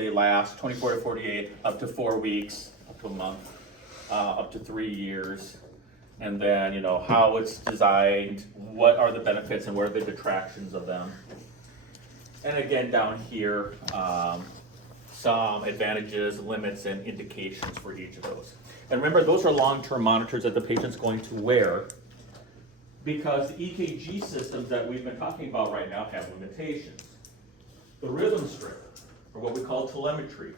they last 24 to 48, up to 4 weeks, up to a month, up to 3 years. And then, you know, how it's designed, what are the benefits and what are the detractions of them. And again, down here, some advantages, limits, and indications for each of those. And remember, those are long-term monitors that the patient's going to wear, because the EKG systems that we've been talking about right now have limitations. The rhythm strip, or what we call telemetry,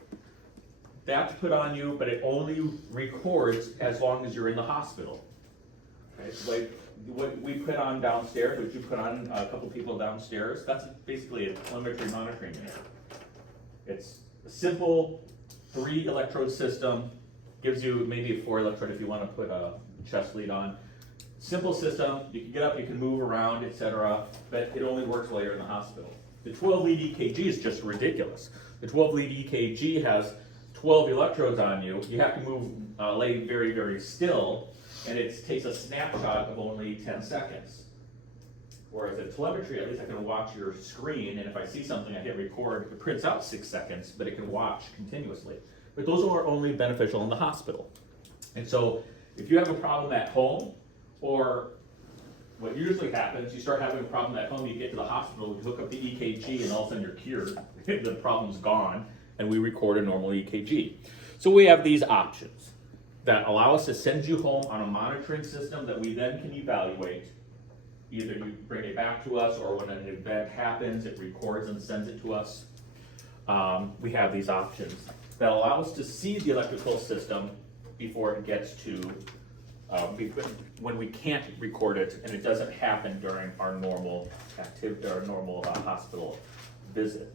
that's put on you, but it only records as long as you're in the hospital. Okay, so like what we put on downstairs, what you put on a couple people downstairs, that's basically a telemetry monitoring unit. It's a simple 3 electrode system, gives you maybe a 4 electrode if you want to put a chest lead on. Simple system, you can get up, you can move around, etc., but it only works while you're in the hospital. The 12 lead EKG is just ridiculous. The 12 lead EKG has 12 electrodes on you. You have to move, lay very, very still, and it takes a snapshot of only 10 seconds. Whereas the telemetry, at least I can watch your screen, and if I see something, I hit record, it prints out 6 seconds, but it can watch continuously. But those are only beneficial in the hospital. And so if you have a problem at home, or what usually happens, you start having a problem at home, you get to the hospital, you hook up the EKG, and all of a sudden you're cured. The problem's gone, and we record a normal EKG. So we have these options that allow us to send you home on a monitoring system that we then can evaluate. Either you bring it back to us, or when an event happens, it records and sends it to us. We have these options that allow us to see the electrical system before it gets to when we can't record it, and it doesn't happen during our normal activity, our normal hospital visit.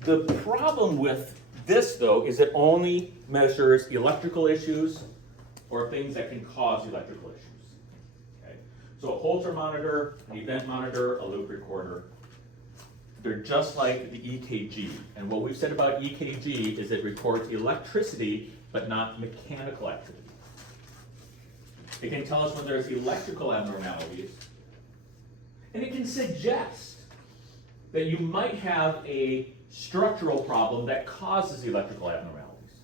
The problem with this, though, is it only measures electrical issues or things that can cause electrical issues. Okay? So a Holter monitor, an event monitor, a loop recorder, they're just like the EKG. And what we've said about EKG is it records electricity, but not mechanical activity. It can tell us when there's electrical abnormalities, and it can suggest that you might have a structural problem that causes electrical abnormalities.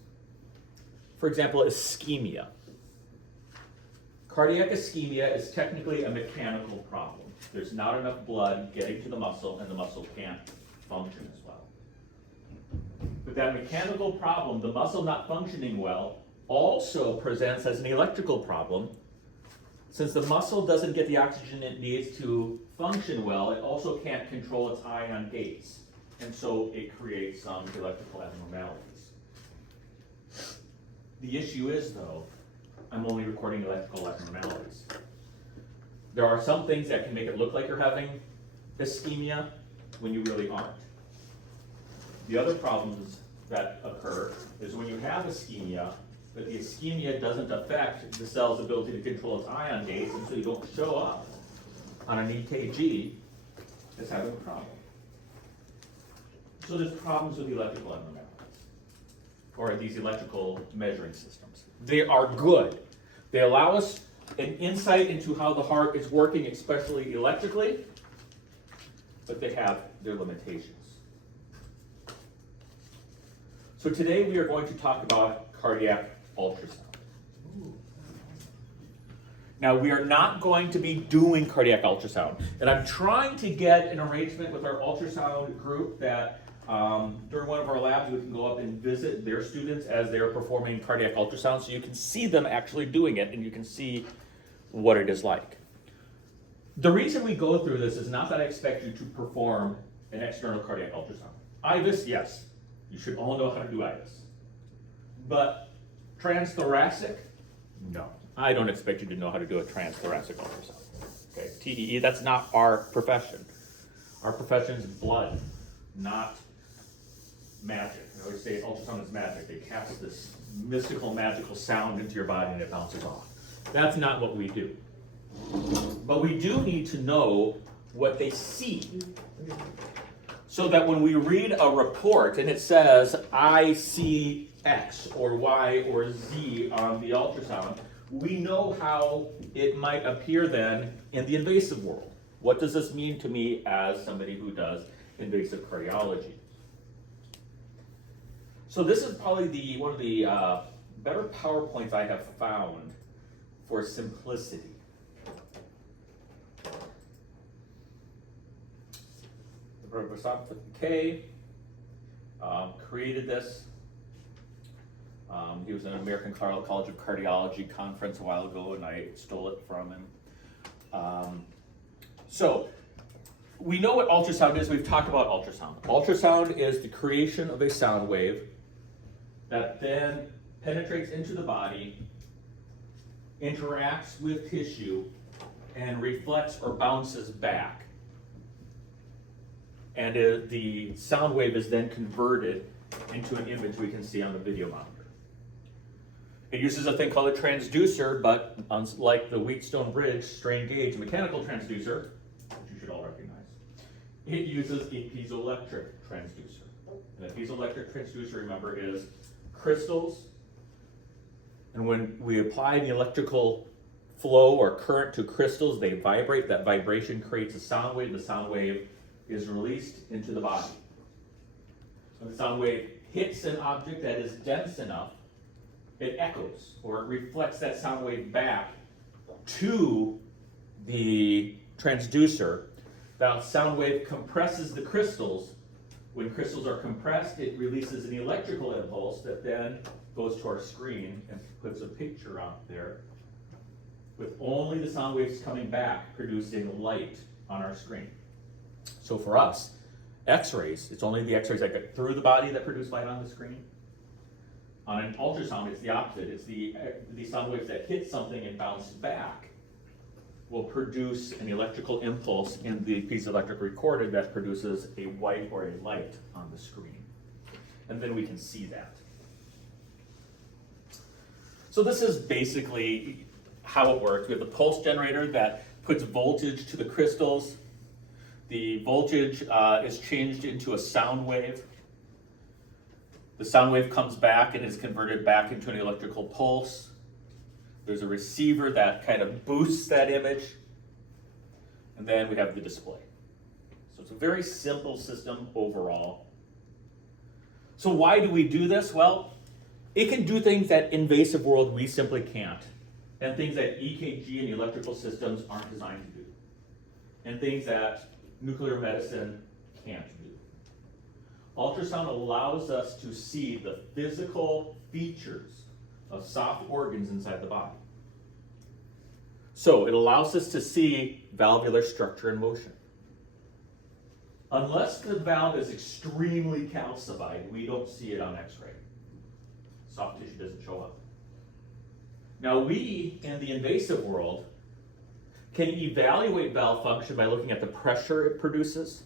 For example, ischemia. Cardiac ischemia is technically a mechanical problem. There's not enough blood getting to the muscle, and the muscle can't function as well. But that mechanical problem, the muscle not functioning well, also presents as an electrical problem. Since the muscle doesn't get the oxygen it needs to function well, it also can't control its ion gates. And so it creates some electrical abnormalities. The issue is, though, I'm only recording electrical abnormalities. There are some things that can make it look like you're having ischemia when you really aren't. The other problems that occur is when you have ischemia, but the ischemia doesn't affect the cell's ability to control its ion gates, and so you don't show up on an EKG as having a problem. So there's problems with electrical abnormalities, or these electrical measuring systems. They are good. They allow us an insight into how the heart is working, especially electrically, but they have their limitations. So today we are going to talk about cardiac ultrasound. Now, we are not going to be doing cardiac ultrasound, and I'm trying to get an arrangement with our ultrasound group that during one of our labs we can go up and visit their students as they're performing cardiac ultrasound, so you can see them actually doing it and you can see what it is like. The reason we go through this is not that I expect you to perform an external cardiac ultrasound. IVUS, yes, you should all know how to do IVUS. But transthoracic, no. I don't expect you to know how to do a transthoracic ultrasound. Okay, TEE, that's not our profession. Our profession is blood, not magic. I always say ultrasound is magic. They cast this mystical, magical sound into your body and it bounces off. That's not what we do. But we do need to know what they see, so that when we read a report and it says, I see X or Y or Z on the ultrasound, we know how it might appear then in the invasive world. What does this mean to me as somebody who does invasive cardiology. So this is probably one of the better PowerPoints I have found for simplicity. Professor K created this. He was in an American College of Cardiology conference a while ago, and I stole it from him. So we know what ultrasound is. We've talked about ultrasound. Ultrasound is the creation of a sound wave that then penetrates into the body, interacts with tissue, and reflects or bounces back. And the sound wave is then converted into an image we can see on the video monitor. It uses a thing called a transducer, but unlike the Wheatstone Bridge strain gauge mechanical transducer, which you should all recognize, it uses a piezoelectric transducer. And a piezoelectric transducer, remember, is crystals. And when we apply the electrical flow or current to crystals, they vibrate. That vibration creates a sound wave. The sound wave is released into the body. When the sound wave hits an object that is dense enough, it echoes, or it reflects that sound wave back to the transducer. That sound wave compresses the crystals. When crystals are compressed, it releases an electrical impulse that then goes to our screen and puts a picture out there with only the sound waves coming back, producing light on our screen. So for us, X-rays, it's only the X-rays that get through the body that produce light on the screen. On an ultrasound, it's the opposite. It's the sound waves that hit something and bounce back will produce an electrical impulse in the piezoelectric recorder that produces a white or a light on the screen. And then we can see that. So this is basically how it works. We have the pulse generator that puts voltage to the crystals. The voltage is changed into a sound wave. The sound wave comes back and is converted back into an electrical pulse. There's a receiver that kind of boosts that image. And then we have the display. So it's a very simple system overall. So why do we do this? Well, it can do things that invasive world we simply can't. And things that EKG and electrical systems aren't designed to do. And things that nuclear medicine can't do. Ultrasound allows us to see the physical features of soft organs inside the body. So it allows us to see valvular structure and motion. Unless the valve is extremely calcified, we don't see it on X-ray. Soft tissue doesn't show up. Now we, in the invasive world, can evaluate valve function by looking at the pressure it produces,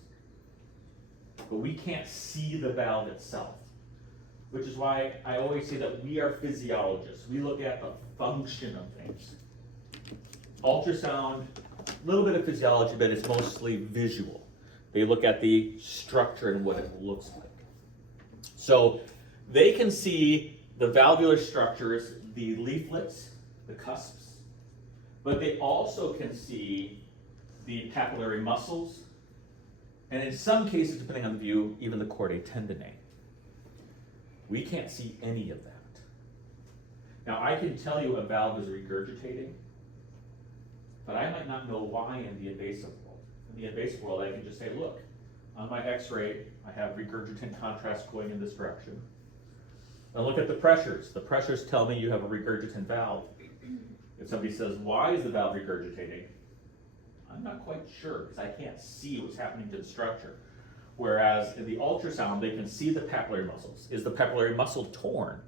but we can't see the valve itself, which is why I always say that we are physiologists. We look at the function of things. Ultrasound, a little bit of physiology, but it's mostly visual. They look at the structure and what it looks like. So they can see the valvular structures, the leaflets, the cusps, but they also can see the papillary muscles, and in some cases, depending on the view, even the chordae tendineae. We can't see any of that. Now, I can tell you a valve is regurgitating, but I might not know why in the invasive world. In the invasive world, I can just say, look, on my X-ray, I have regurgitant contrast going in this direction. Now look at the pressures. The pressures tell me you have a regurgitant valve. If somebody says, why is the valve regurgitating? I'm not quite sure because I can't see what's happening to the structure. Whereas in the ultrasound, they can see the papillary muscles. Is the papillary muscle torn?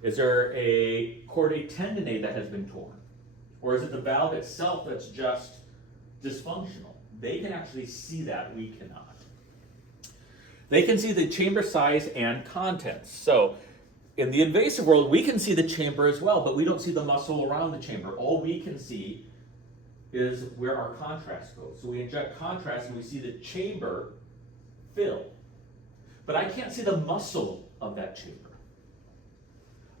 Is there a chordae tendineae that has been torn? Or is it the valve itself that's just dysfunctional? They can actually see that, we cannot. They can see the chamber size and contents. So in the invasive world, we can see the chamber as well, but we don't see the muscle around the chamber. All we can see is where our contrast goes. So we inject contrast and we see the chamber fill. But I can't see the muscle of that chamber.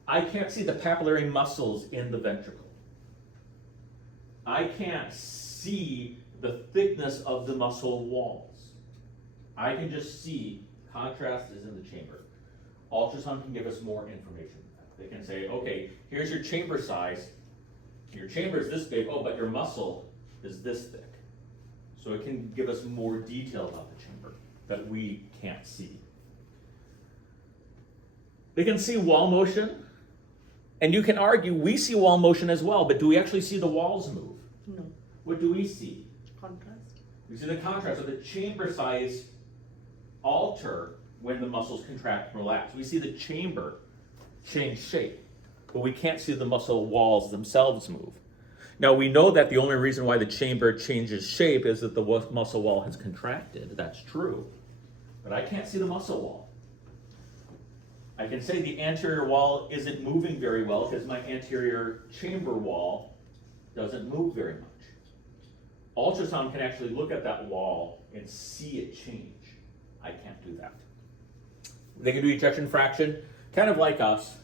I can't see the papillary muscles in the ventricle. I can't see the thickness of the muscle walls. I can just see contrast is in the chamber. Ultrasound can give us more information. They can say, okay, here's your chamber size. Your chamber is this big, oh, but your muscle is this thick. So it can give us more detail about the chamber that we can't see. They can see wall motion, and you can argue we see wall motion as well, but do we actually see the walls move? No. What do we see? Contrast. We see the contrast of the chamber size alter when the muscles contract and relax. We see the chamber change shape, but we can't see the muscle walls themselves move. Now we know that the only reason why the chamber changes shape is that the muscle wall has contracted. That's true, but I can't see the muscle wall. I can say the anterior wall isn't moving very well because my anterior chamber wall doesn't move very much. Ultrasound can actually look at that wall and see it change. I can't do that. They can do ejection fraction, kind of like us.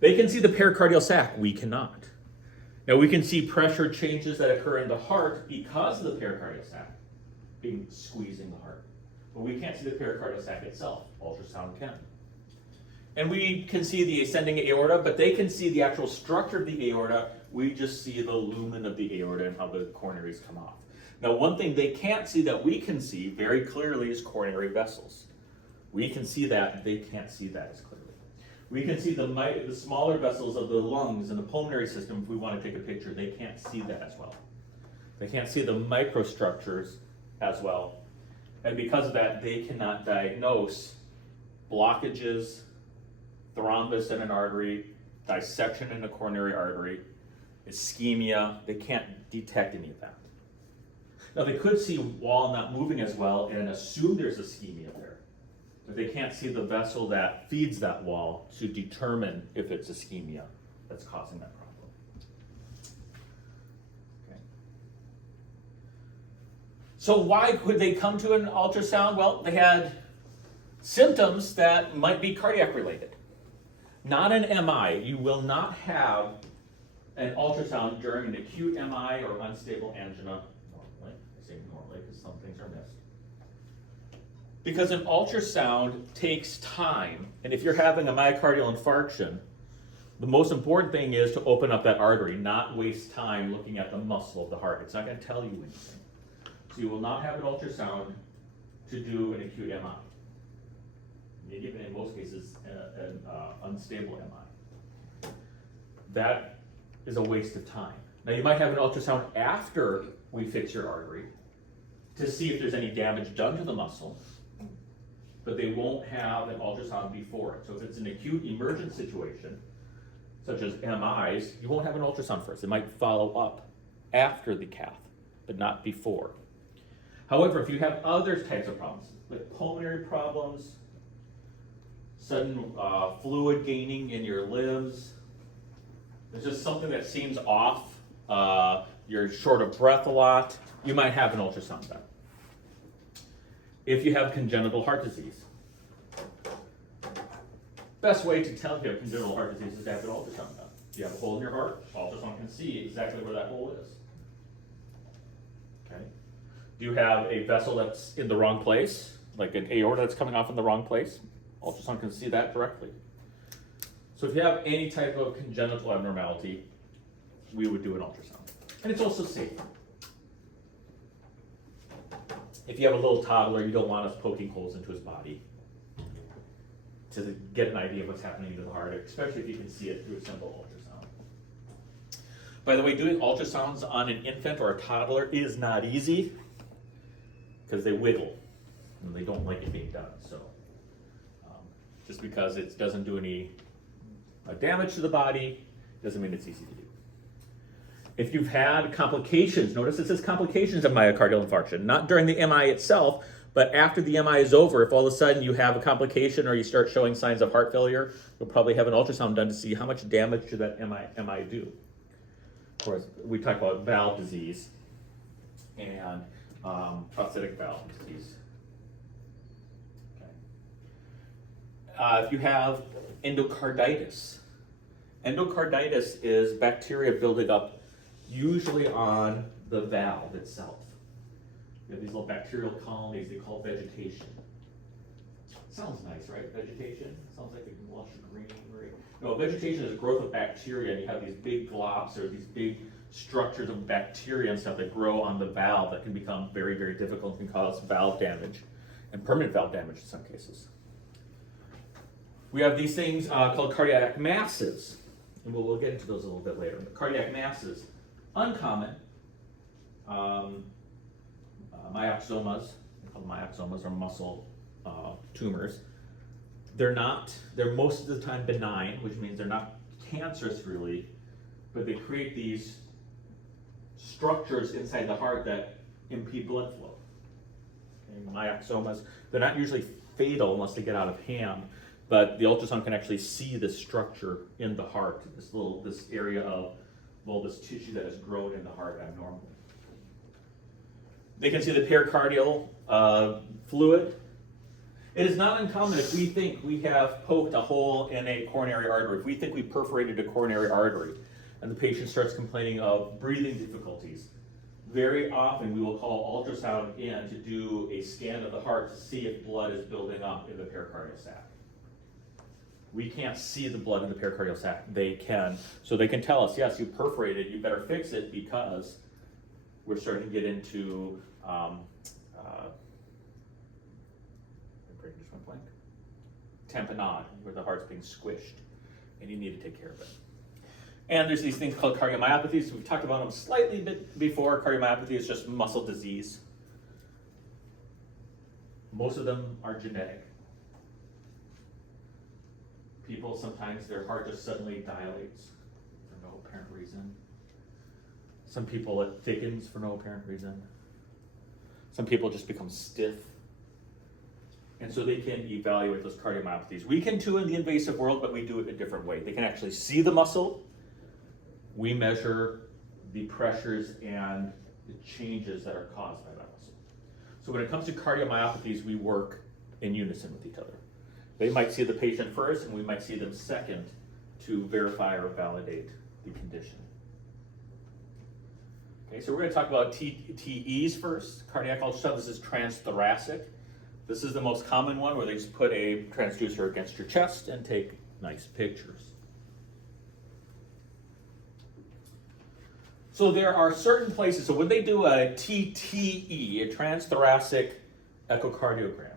They can see the pericardial sac, we cannot. Now we can see pressure changes that occur in the heart because of the pericardial sac being squeezing the heart. But we can't see the pericardial sac itself. Ultrasound can. And we can see the ascending aorta, but they can see the actual structure of the aorta. We just see the lumen of the aorta and how the coronaries come off. Now, one thing they can't see that we can see very clearly is coronary vessels. We can see that, they can't see that as clearly. We can see the smaller vessels of the lungs and the pulmonary system if we want to take a picture. They can't see that as well. They can't see the microstructures as well. And because of that, they cannot diagnose blockages, thrombus in an artery, dissection in a coronary artery, ischemia. They can't detect any of that. Now they could see wall not moving as well and assume there's ischemia there, but they can't see the vessel that feeds that wall to determine if it's ischemia that's causing that problem. Okay. So why could they come to an ultrasound? Well, they had symptoms that might be cardiac related. Not an MI. You will not have an ultrasound during an acute MI or unstable angina normally. I say normally because some things are missed. Because an ultrasound takes time, and if you're having a myocardial infarction, the most important thing is to open up that artery, not waste time looking at the muscle of the heart. It's not going to tell you anything. So you will not have an ultrasound to do an acute MI. Even in most cases, an unstable MI. That is a waste of time. Now you might have an ultrasound after we fix your artery to see if there's any damage done to the muscle, but they won't have an ultrasound before it. So if it's an acute emergent situation, such as MIs, you won't have an ultrasound first. It might follow up after the cath, but not before. However, if you have other types of problems, like pulmonary problems, sudden fluid gaining in your limbs, there's just something that seems off, you're short of breath a lot, you might have an ultrasound done. If you have congenital heart disease, best way to tell if you have congenital heart disease is to have an ultrasound done. If you have a hole in your heart, ultrasound can see exactly where that hole is. Okay. Do you have a vessel that's in the wrong place, like an aorta that's coming off in the wrong place? Ultrasound can see that directly. So if you have any type of congenital abnormality, we would do an ultrasound. And it's also safe. If you have a little toddler, you don't want us poking holes into his body to get an idea of what's happening to the heart, especially if you can see it through a simple ultrasound. By the way, doing ultrasounds on an infant or a toddler is not easy because they wiggle and they don't like it being done. So just because it doesn't do any damage to the body doesn't mean it's easy to do. If you've had complications, notice it says complications of myocardial infarction, not during the MI itself, but after the MI is over, if all of a sudden you have a complication or you start showing signs of heart failure, you'll probably have an ultrasound done to see how much damage did that MI do. Of course, we talk about valve disease and prosthetic valve disease. If you have endocarditis, endocarditis is bacteria building up usually on the valve itself. You have these little bacterial colonies they call vegetation. Sounds nice, right? Vegetation? Sounds like a lush greenery. No, vegetation is a growth of bacteria, and you have these big globs or these big structures of bacteria and stuff that grow on the valve that can become very, very difficult and can cause valve damage and permanent valve damage in some cases. We have these things called cardiac masses, and we'll get into those a little bit later. But cardiac masses, uncommon. Myxomas, they're called myxomas, or muscle tumors. They're most of the time benign, which means they're not cancerous really, but they create these structures inside the heart that impede blood flow. Okay, myxomas, they're not usually fatal unless they get out of hand, but the ultrasound can actually see the structure in the heart, this area of this tissue that has grown in the heart abnormally. They can see the pericardial fluid. It is not uncommon if we think we have poked a hole in a coronary artery, if we think we perforated a coronary artery, and the patient starts complaining of breathing difficulties. Very often we will call ultrasound in to do a scan of the heart to see if blood is building up in the pericardial sac. We can't see the blood in the pericardial sac. They can. So they can tell us, yes, you perforated, you better fix it because we're starting to get into tamponade, where the heart's being squished, and you need to take care of it. And there's these things called cardiomyopathies. We've talked about them slightly bit before. Cardiomyopathy is just muscle disease. Most of them are genetic. People, sometimes their heart just suddenly dilates for no apparent reason. Some people it thickens for no apparent reason. Some people just become stiff. And so they can evaluate those cardiomyopathies. We can too in the invasive world, but we do it a different way. They can actually see the muscle. We measure the pressures and the changes that are caused by that muscle. So when it comes to cardiomyopathies, we work in unison with each other. They might see the patient first, and we might see them second to verify or validate the condition. Okay, so we're going to talk about TEs first. Cardiac ultrasound, this is transthoracic. This is the most common one where they just put a transducer against your chest and take nice pictures. So there are certain places, so when they do a TTE, a transthoracic echocardiogram,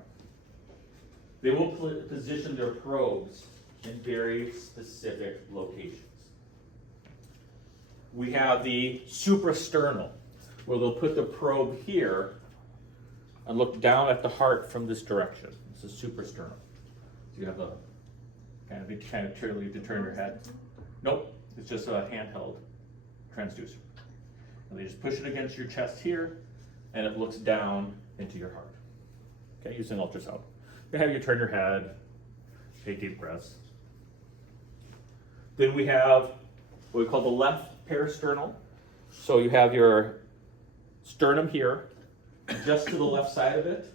they will position their probes in very specific locations. We have the suprasternal, where they'll put the probe here and look down at the heart from this direction. This is suprasternal. So you have a kind of turn your head. Nope, it's just a handheld transducer. And they just push it against your chest here, and it looks down into your heart. Okay, using ultrasound. They have you turn your head, take deep breaths. Then we have what we call the left parasternal. So you have your sternum here, just to the left side of it.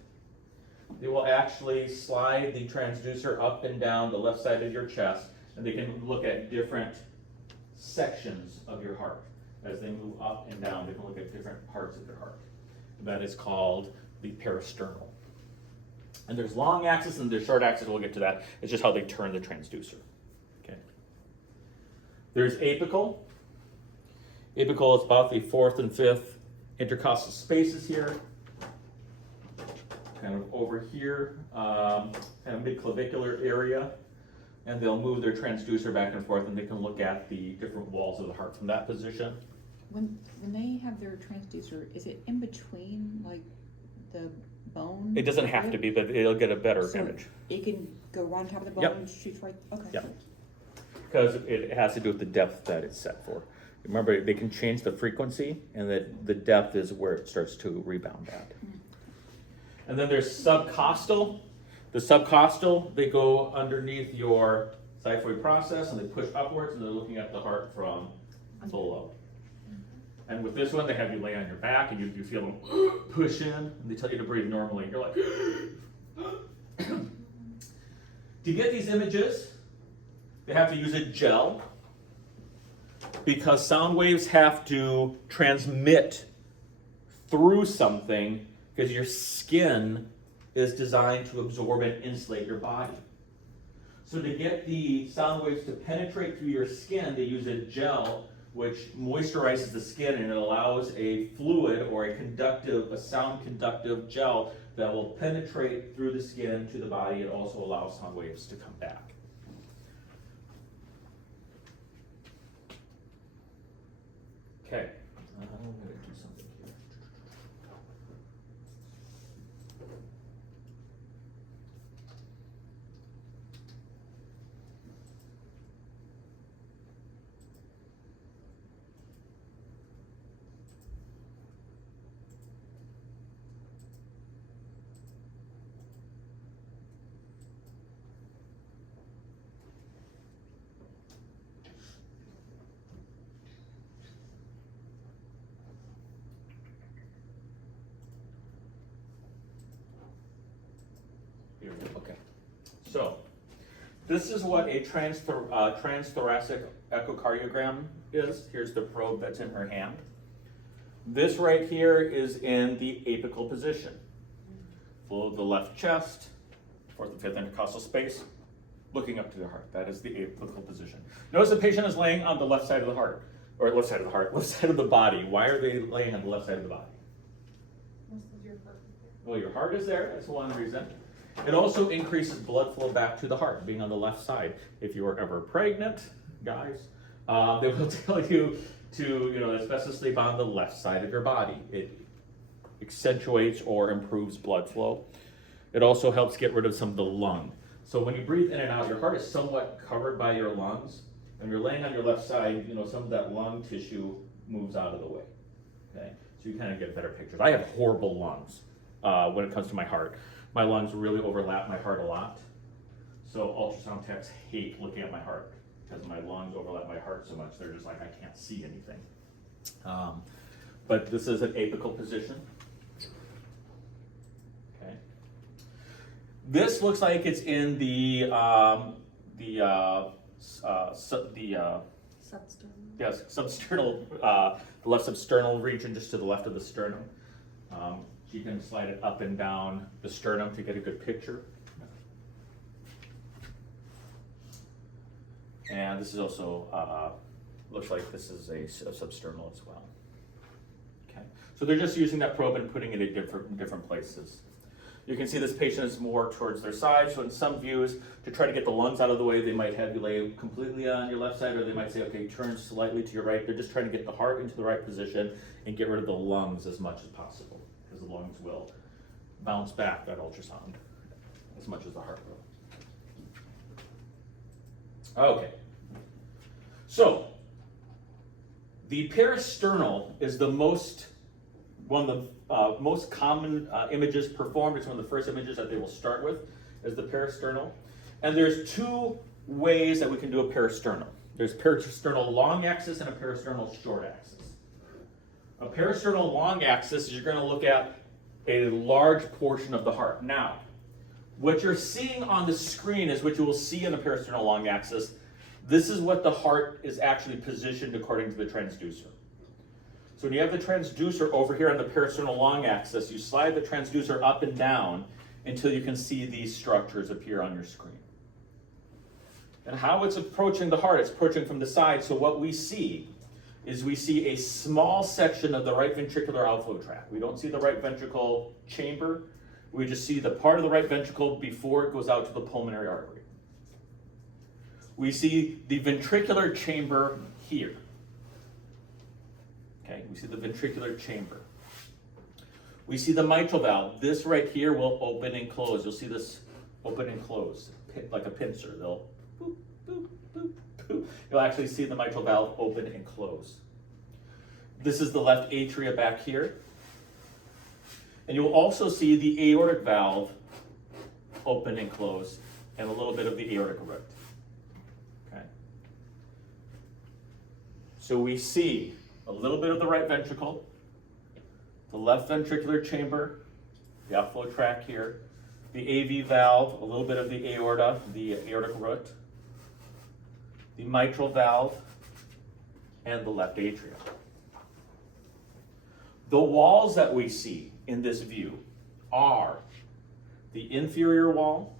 They will actually slide the transducer up and down the left side of your chest, and they can look at different sections of your heart. As they move up and down, they can look at different parts of your heart. That is called the parasternal. And there's long axis and there's short axis, we'll get to that. It's just how they turn the transducer. Okay. There's apical. Apical is about the fourth and fifth intercostal spaces here. Kind of over here, kind of midclavicular area. And they'll move their transducer back and forth, and they can look at the different walls of the heart from that position. When they have their transducer, is it in between, like, the bone? It doesn't have to be, but it'll get a better image. It can go on top of the bone Yep. and shoot right? Okay. Yeah. Because it has to do with the depth that it's set for. Remember, they can change the frequency, and the depth is where it starts to rebound at. Mm-hmm. And then there's subcostal. The subcostal, they go underneath your xiphoid process, and they push upwards, and they're looking at the heart from below. And with this one, they have you lay on your back, and you feel them push in, and they tell you to breathe normally. You're like, to get these images, they have to use a gel, because sound waves have to transmit through something because your skin is designed to absorb and insulate your body. So to get the sound waves to penetrate through your skin, they use a gel which moisturizes the skin, and it allows a fluid or a sound conductive gel that will penetrate through the skin to the body. It also allows sound waves to come back. Okay, I'm going to do something here. Okay, so this is what a transthoracic echocardiogram is. Here's the probe that's in her hand. This right here is in the apical position. Below the left chest, fourth and fifth intercostal space, looking up to the heart. That is the apical position. Notice the patient is laying on the left side of the heart, or left side of the heart, left side of the body. Why are they laying on the left side of the body? Well, your heart is there, that's one reason. It also increases blood flow back to the heart, being on the left side. If you are ever pregnant, guys, they will tell you to, especially sleep on the left side of your body. It accentuates or improves blood flow. It also helps get rid of some of the lung. So when you breathe in and out, your heart is somewhat covered by your lungs. When you're laying on your left side, some of that lung tissue moves out of the way. Okay, so you kind of get better pictures. I have horrible lungs when it comes to my heart. My lungs really overlap my heart a lot. So ultrasound techs hate looking at my heart because my lungs overlap my heart so much. They're just like, I can't see anything. But this is an apical position. Okay. This looks like it's in the substernal, the left substernal region, just to the left of the sternum. You can slide it up and down the sternum to get a good picture. And this is also, looks like this is a substernal as well. Okay, so they're just using that probe and putting it in different places. You can see this patient is more towards their side, so in some views, to try to get the lungs out of the way, they might have you lay completely on your left side, or they might say, okay, turn slightly to your right. They're just trying to get the heart into the right position and get rid of the lungs as much as possible, because the lungs will bounce back that ultrasound as much as the heart will. Okay, so the peristernal is one of the most common images performed. It's one of the first images that they will start with, is the peristernal. And there's two ways that we can do a peristernal. There's peristernal long axis and a peristernal short axis. A peristernal long axis is you're going to look at a large portion of the heart. Now, what you're seeing on the screen is what you will see in a peristernal long axis. This is what the heart is actually positioned according to the transducer. So when you have the transducer over here on the peristernal long axis, you slide the transducer up and down until you can see these structures appear on your screen. And how it's approaching the heart, it's approaching from the side. So what we see is we see a small section of the right ventricular outflow tract. We don't see the right ventricle chamber. We just see the part of the right ventricle before it goes out to the pulmonary artery. We see the ventricular chamber here. Okay, we see the ventricular chamber. We see the mitral valve. This right here will open and close. You'll see this open and close, like a pincer. They'll boop, boop, boop, boop. You'll actually see the mitral valve open and close. This is the left atria back here. And you'll also see the aortic valve open and close, and a little bit of the aortic root. Okay. So we see a little bit of the right ventricle, the left ventricular chamber, the outflow tract here, the AV valve, a little bit of the aorta, the aortic root, the mitral valve, and the left atria. The walls that we see in this view are the inferior wall,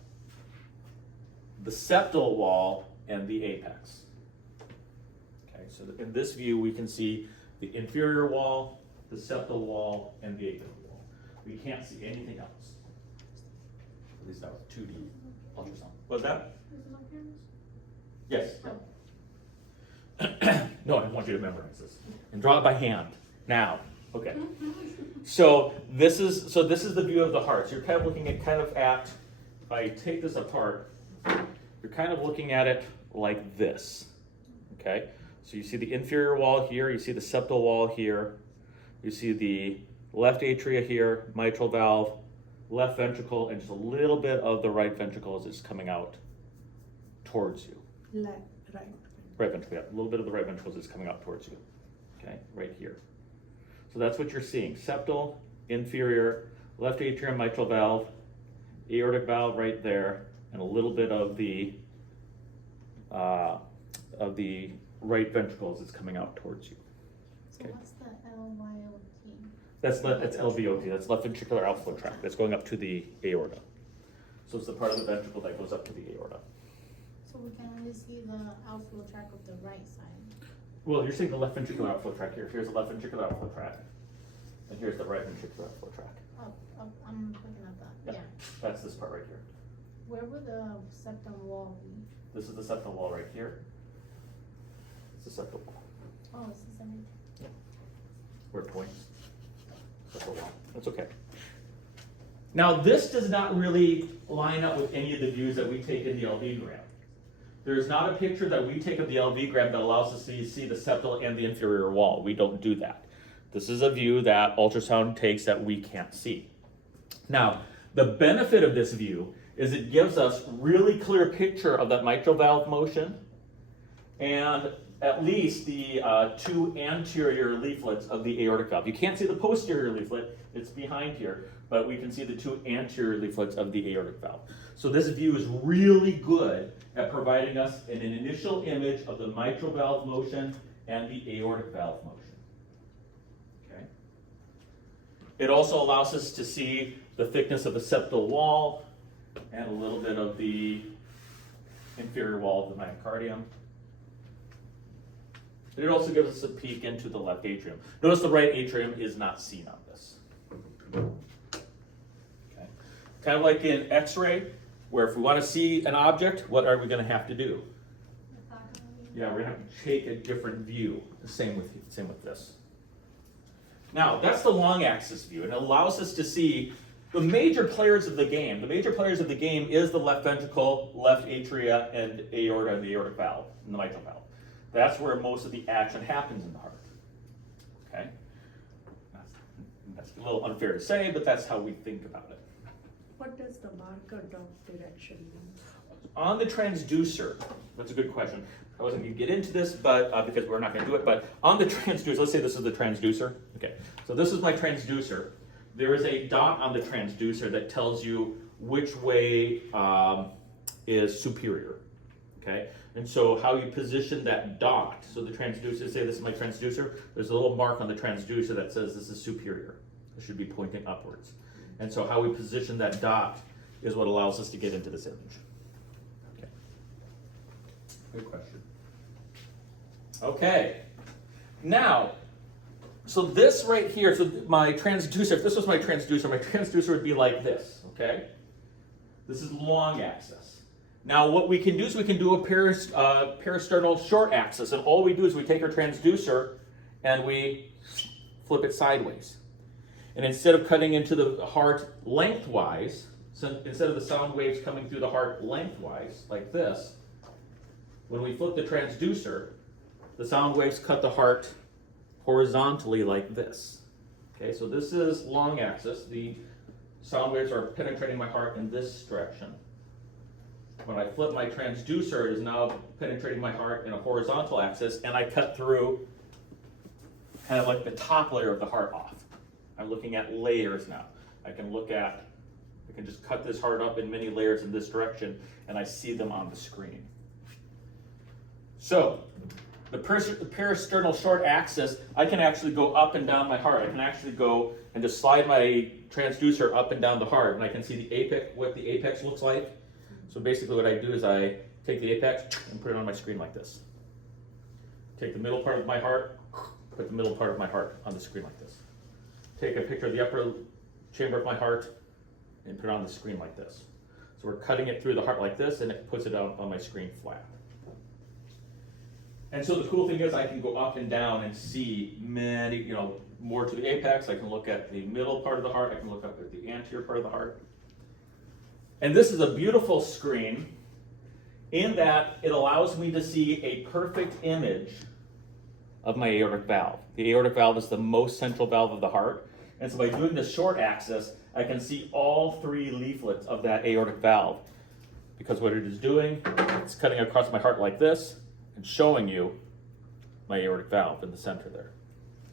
the septal wall, and the apex. Okay, so in this view, we can see the inferior wall, the septal wall, and the apical wall. We can't see anything else. At least that was 2D ultrasound. What's that? Yes. No, I want you to memorize this and draw it by hand now. Okay. So this is the view of the heart. So you're kind of looking at if I take this apart, you're kind of looking at it like this. Okay. So you see the inferior wall here, you see the septal wall here, you see the left atria here, mitral valve, left ventricle, and just a little bit of the right ventricle as it's coming out towards you. Right ventricle, yeah. A little bit of the right ventricle as it's coming out towards you. Okay, right here. So that's what you're seeing. Septal, inferior, left atrium, mitral valve, aortic valve right there, and a little bit of the right ventricle as it's coming out towards you. So what's the LVOT? That's LVOT, that's left ventricular outflow tract. That's going up to the aorta. So it's the part of the ventricle that goes up to the aorta. So we can only see the outflow tract of the right side. Well, you're seeing the left ventricular outflow tract here. Here's the left ventricular outflow tract. And here's the right ventricular outflow tract. I'm looking at that. Yeah. Yeah. That's this part right here. Where would the septum wall be? This is the septal wall right here. It's the septal wall. Oh, it's the same. Where it points. Septal wall. That's okay. Now this does not really line up with any of the views that we take in the LV-gram. There's not a picture that we take of the LV-gram that allows us to see the septal and the inferior wall. We don't do that. This is a view that ultrasound takes that we can't see. Now, the benefit of this view is it gives us really clear picture of that mitral valve motion and at least the two anterior leaflets of the aortic valve. You can't see the posterior leaflet, it's behind here, but we can see the two anterior leaflets of the aortic valve. So this view is really good at providing us an initial image of the mitral valve motion and the aortic valve motion. Okay. It also allows us to see the thickness of the septal wall and a little bit of the inferior wall of the myocardium. It also gives us a peek into the left atrium. Notice the right atrium is not seen on this. Okay. Kind of like in X-ray, where if we want to see an object, what are we going to have to do? Yeah, we're going to have to take a different view. Same with this. Now, that's the long axis view, and it allows us to see the major players of the game. The major players of the game is the left ventricle, left atria, and aorta, and the aortic valve, and the mitral valve. That's where most of the action happens in the heart. Okay? That's a little unfair to say, but that's how we think about it. What does the marker dot direction mean? On the transducer, that's a good question. I wasn't going to get into this, but because we're not going to do it, but on the transducer, let's say this is the transducer. Okay, so this is my transducer. There is a dot on the transducer that tells you which way is superior. Okay, and so how you position that dot, so the transducer, say this is my transducer, there's a little mark on the transducer that says this is superior. It should be pointing upwards. And so how we position that dot is what allows us to get into this image. Okay. Good question. Okay. Now, so this right here, so my transducer, if this was my transducer would be like this, okay? This is long axis. Now what we can do is we can do a parasternal short axis, and all we do is we take our transducer and we flip it sideways. And instead of cutting into the heart lengthwise, so instead of the sound waves coming through the heart lengthwise, like this, when we flip the transducer, the sound waves cut the heart horizontally like this. Okay, so this is long axis. The sound waves are penetrating my heart in this direction. When I flip my transducer, it is now penetrating my heart in a horizontal axis, and I cut through kind of like the top layer of the heart off. I'm looking at layers now. I can just cut this heart up in many layers in this direction, and I see them on the screen. So, The parasternal short axis, I can actually go up and down my heart. I can actually go and just slide my transducer up and down the heart, and I can see the apex, what the apex looks like. So basically what I do is I take the apex and put it on my screen like this. Take the middle part of my heart, put the middle part of my heart on the screen like this. Take a picture of the upper chamber of my heart and put it on the screen like this. So we're cutting it through the heart like this, and it puts it on my screen flat. And so the cool thing is I can go up and down and see many, more to the apex. I can look at the middle part of the heart. I can look up at the anterior part of the heart. And this is a beautiful screen in that it allows me to see a perfect image of my aortic valve. The aortic valve is the most central valve of the heart. And so by doing the short axis, I can see all 3 leaflets of that aortic valve. Because what it is doing, it's cutting across my heart like this and showing you my aortic valve in the center there.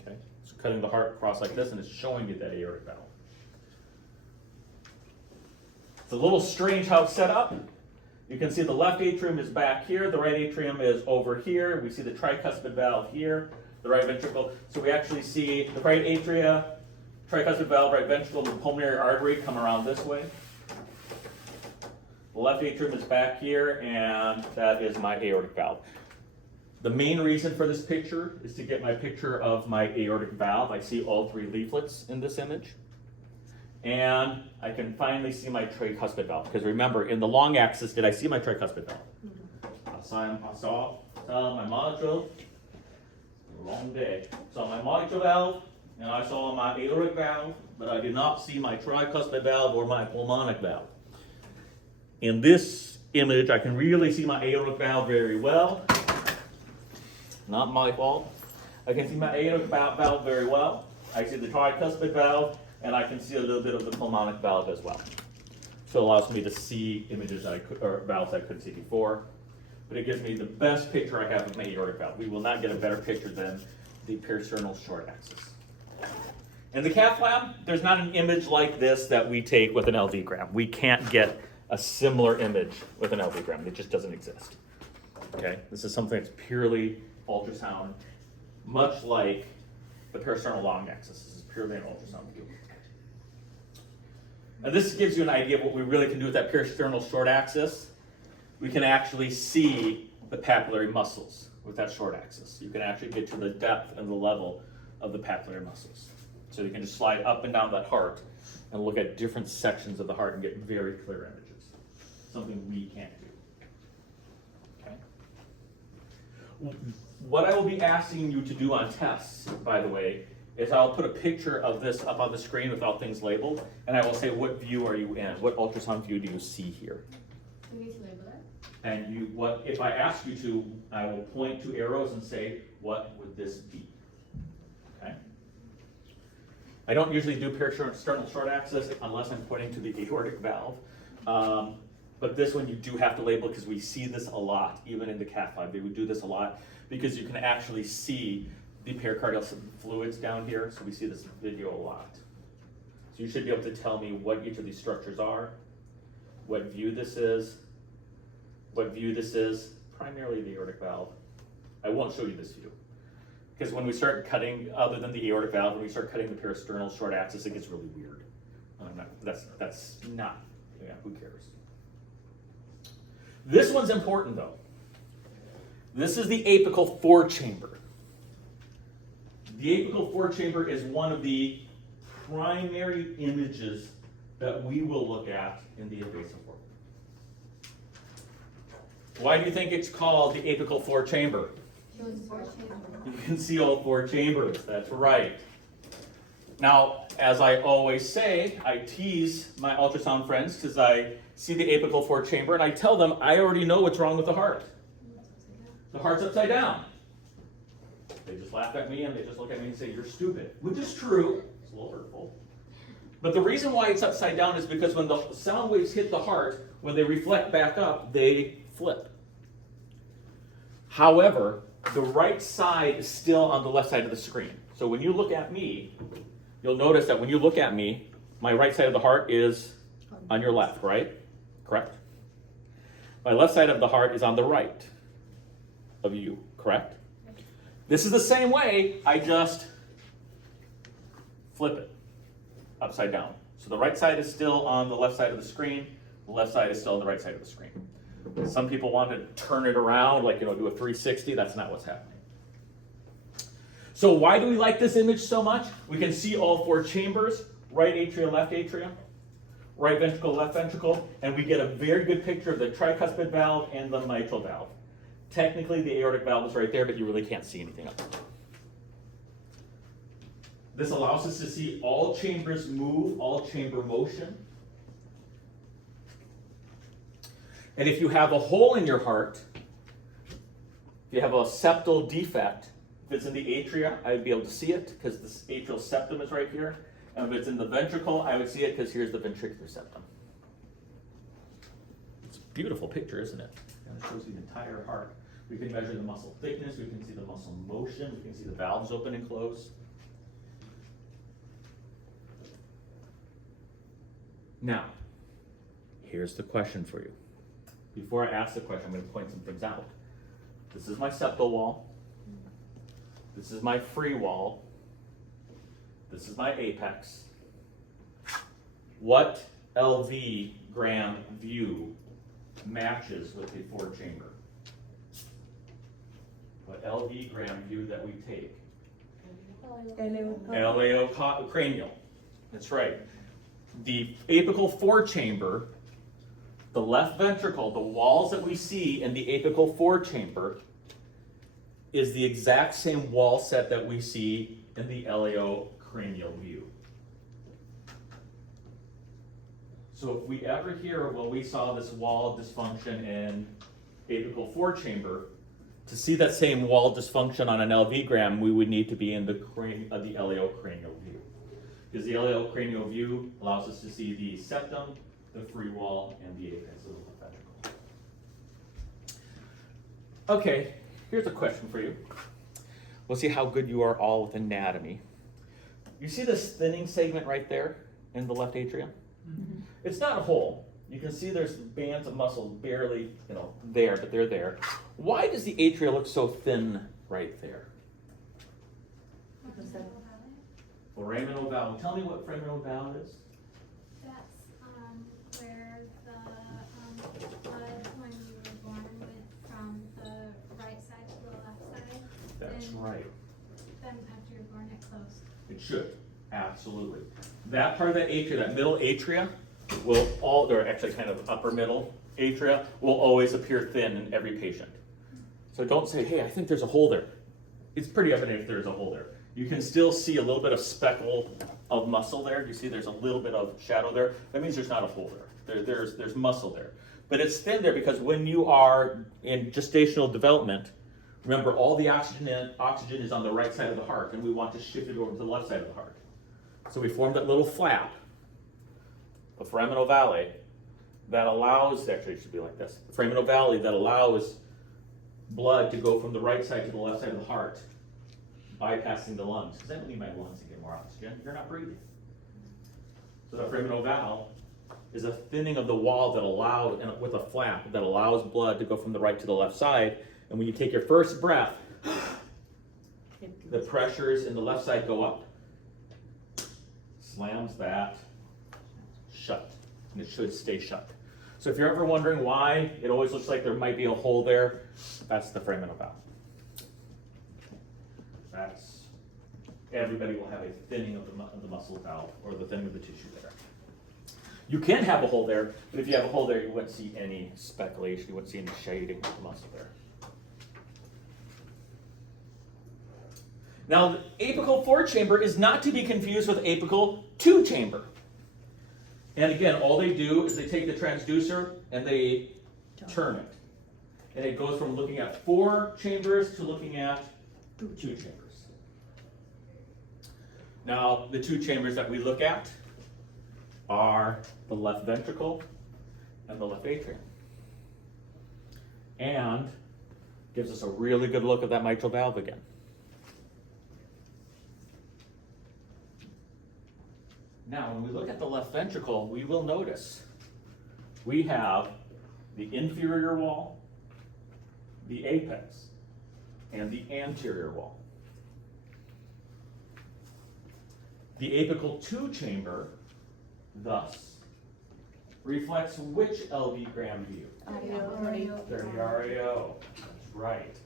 Okay? So cutting the heart across like this, and it's showing you that aortic valve. It's a little strange how it's set up. You can see the left atrium is back here, the right atrium is over here. We see the tricuspid valve here, the right ventricle. So we actually see the right atria, tricuspid valve, right ventricle, and the pulmonary artery come around this way. The left atrium is back here, and that is my aortic valve. The main reason for this picture is to get my picture of my aortic valve. I see all 3 leaflets in this image. And I can finally see my tricuspid valve. Because remember, in the long axis, did I see my tricuspid valve? I saw my mitral. Long day. Saw my mitral valve, and I saw my aortic valve, but I did not see my tricuspid valve or my pulmonic valve. In this image, I can really see my aortic valve very well. Not my fault. I can see my aortic valve very well. I see the tricuspid valve, and I can see a little bit of the pulmonic valve as well. So it allows me to see images or valves I couldn't see before. But it gives me the best picture I have of my aortic valve. We will not get a better picture than the parasternal short axis. In the cath lab, there's not an image like this that we take with an LV gram. We can't get a similar image with an LV gram. It just doesn't exist. Okay, this is something that's purely ultrasound, much like the parasternal long axis. This is purely an ultrasound view. And this gives you an idea of what we really can do with that parasternal short axis. We can actually see the papillary muscles with that short axis. You can actually get to the depth and the level of the papillary muscles. So you can just slide up and down that heart and look at different sections of the heart and get very clear images. Something we can't do. Okay. What I will be asking you to do on tests, by the way, is I'll put a picture of this up on the screen without things labeled, and I will say, what view are you in? What ultrasound view do you see here? Do we need to label it? And if I ask you to, I will point to arrows and say, what would this be? Okay. I don't usually do parasternal short axis unless I'm pointing to the aortic valve. But this one you do have to label because we see this a lot, even in the cath lab. They would do this a lot because you can actually see the pericardial fluids down here. So we see this video a lot. So you should be able to tell me what each of these structures are, what view this is, primarily the aortic valve. I won't show you this view. Because when we start cutting, other than the aortic valve, when we start cutting the parasternal short axis, it gets really weird. That's not, who cares? This one's important though. This is the apical forechamber. The apical forechamber is one of the primary images that we will look at in the invasive work. Why do you think it's called the apical forechamber? Shows 4 chambers. You can see all 4 chambers, that's right. Now, as I always say, I tease my ultrasound friends because I see the apical forechamber and I tell them I already know what's wrong with the heart. The heart's upside down. They just laugh at me and they just look at me and say, you're stupid, which is true. It's a little hurtful. But the reason why it's upside down is because when the sound waves hit the heart, when they reflect back up, they flip. However, the right side is still on the left side of the screen. So when you look at me, you'll notice that when you look at me, my right side of the heart is on your left, right? Correct? My left side of the heart is on the right of you, correct? This is the same way, I just flip it upside down. So the right side is still on the left side of the screen, the left side is still on the right side of the screen. Some people want to turn it around, like, do a 360, that's not what's happening. So why do we like this image so much? We can see all 4 chambers, right atria, left atria, right ventricle, left ventricle, and we get a very good picture of the tricuspid valve and the mitral valve. Technically, the aortic valve is right there, but you really can't see anything up there. This allows us to see all chambers move, all chamber motion. And if you have a hole in your heart, if you have a septal defect, if it's in the atria, I would be able to see it because this atrial septum is right here. And if it's in the ventricle, I would see it because here's the ventricular septum. It's a beautiful picture, isn't it? And it shows the entire heart. We can measure the muscle thickness, we can see the muscle motion, we can see the valves open and close. Now, here's the question for you. Before I ask the question, I'm going to point some things out. This is my septal wall. This is my free wall. This is my apex. What LV gram view matches with the 4 chamber? What LV gram view that we take? LAO cranial. That's right. The apical 4 chamber, the left ventricle, the walls that we see in the apical 4 chamber is the exact same wall set that we see in the LAO cranial view. So if we ever hear, well, we saw this wall dysfunction in apical 4 chamber, to see that same wall dysfunction on an LV gram, we would need to be in the LAO cranial view. Because the LAO cranial view allows us to see the septum, the free wall, and the apex of the ventricle. Okay, here's a question for you. We'll see how good you are all with anatomy. You see this thinning segment right there in the left atrium? Mm-hmm. It's not a hole. You can see there's bands of muscle barely, there, but they're there. Why does the atria look so thin right there? Foraminal valve. Tell me what foraminal valve is. That's where the blood, when you were born, went from the right side to the left side. That's right. Then after you're born, it closed. It should. Absolutely. That part of that atria, that middle atria, or actually kind of upper middle atria, will always appear thin in every patient. So don't say, hey, I think there's a hole there. It's pretty evident if there's a hole there. You can still see a little bit of speckle of muscle there. You see there's a little bit of shadow there. That means there's not a hole there. There's muscle there. But it's thin there because when you are in gestational development, remember all the oxygen is on the right side of the heart, and we want to shift it over to the left side of the heart. So we form that little flap, the foraminal valley, that allows, actually it should be like this, the foraminal valley that allows blood to go from the right side to the left side of the heart, bypassing the lungs, because I don't need my lungs to get more oxygen. You're not breathing. So the foraminal valve is a thinning of the wall that allows, and with a flap, that allows blood to go from the right to the left side. And when you take your first breath, the pressures in the left side go up, slams that shut, and it should stay shut. So if you're ever wondering why it always looks like there might be a hole there, that's the foraminal valve. That's, everybody will have a thinning of the muscle valve, or the thinning of the tissue there. You can have a hole there, but if you have a hole there, you wouldn't see any speculation, you wouldn't see any shading of the muscle there. Now, the apical 4 chamber is not to be confused with apical 2 chamber. And again, all they do is they take the transducer and they turn it. And it goes from looking at 4 chambers to looking at 2 chambers. Now, the 2 chambers that we look at are the left ventricle and the left atrium. And gives us a really good look at that mitral valve again. Now, when we look at the left ventricle, we will notice we have the inferior wall, the apex, and the anterior wall. The apical two-chamber, thus, reflects which LV gram view? Audio. 30 RAO, that's right.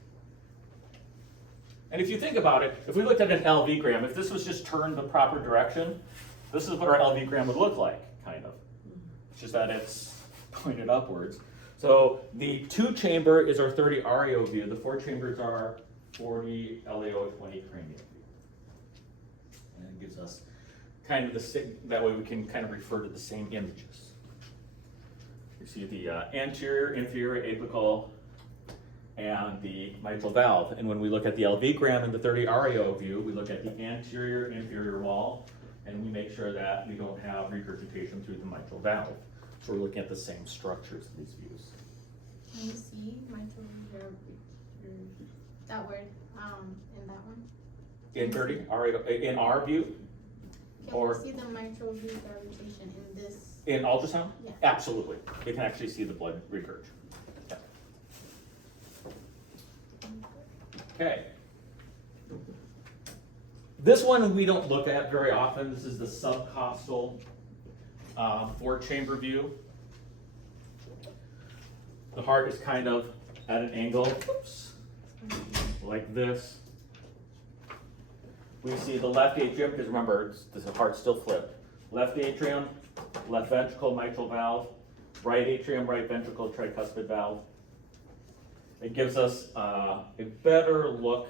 And if you think about it, if we looked at an LV gram, if this was just turned the proper direction, this is what our LV gram would look like, kind of. It's just that it's pointed upwards. So the two-chamber is our 30 RAO view. The four chambers are 40 LAO 20 cranial view. And it gives us kind of that way we can kind of refer to the same images. You see the anterior, inferior, apical, and the mitral valve. And when we look at the LV gram in the 30 RAO view, we look at the anterior, inferior wall, and we make sure that we don't have regurgitation through the mitral valve. So we're looking at the same structures in these views. Can you see mitral that word in that one? In 30 RAO, in our view, Can or we see the mitral regurgitation in this? in ultrasound? Yeah. Absolutely. We can actually see the blood regurg. Yeah. Okay. This one we don't look at very often. This is the subcostal four-chamber view. The heart is kind of at an angle, oops, like this. We see the left atrium, because remember, the heart's still flipped. Left atrium, left ventricle, mitral valve. Right atrium, right ventricle, tricuspid valve. It gives us a better look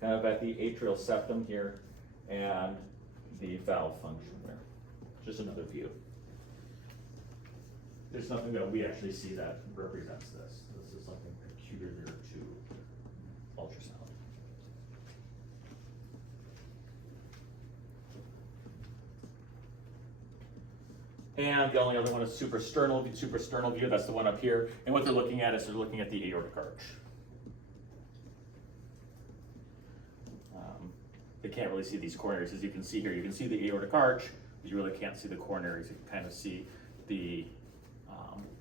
kind of at the atrial septum here and the valve function there. Just another view. There's nothing that we actually see that represents this. This is something peculiar to ultrasound. And the only other one is suprasternal view. That's the one up here. And what they're looking at is they're looking at the aortic arch. They can't really see these coronaries. As you can see here, you can see the aortic arch, but you really can't see the coronaries. You can kind of see the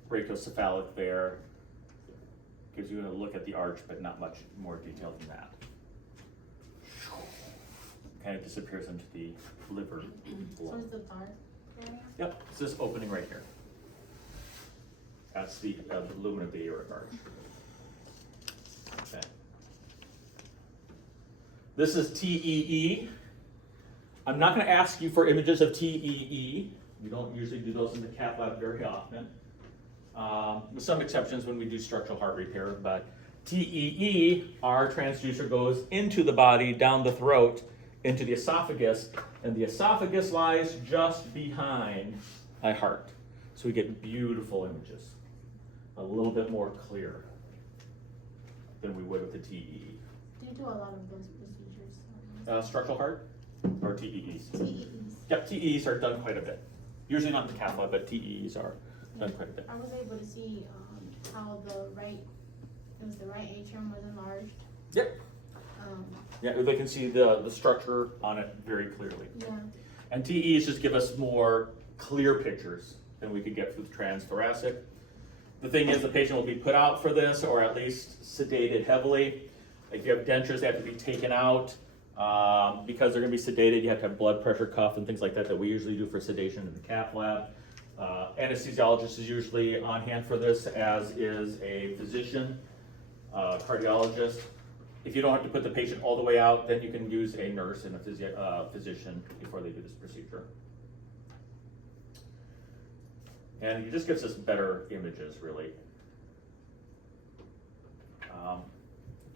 brachiocephalic there. Gives you a look at the arch, but not much more detail than that. Kind of disappears into the liver. So it's the dark area? Yep, it's this opening right here. That's the lumen of the aortic arch. Okay. This is TEE. I'm not going to ask you for images of TEE. We don't usually do those in the cath lab very often. With some exceptions when we do structural heart repair, but TEE, our transducer goes into the body, down the throat, into the esophagus, and the esophagus lies just behind my heart. So we get beautiful images, a little bit more clear than we would with the TEE. Do you do a lot of those procedures? Structural heart or TEEs? TEEs. Yep, TEEs are done quite a bit. Usually not in the cath lab, but TEEs are done quite a bit. I was able to see how the right atrium was enlarged. Yep. Yeah, they can see the structure on it very clearly. Yeah. And TEs just give us more clear pictures than we could get through the transthoracic. The thing is, the patient will be put out for this, or at least sedated heavily. If you have dentures, they have to be taken out. Because they're going to be sedated, you have to have blood pressure cuff and things like that we usually do for sedation in the cath lab. Anesthesiologist is usually on hand for this, as is a physician, cardiologist. If you don't have to put the patient all the way out, then you can use a nurse and a physician before they do this procedure. And it just gives us better images, really.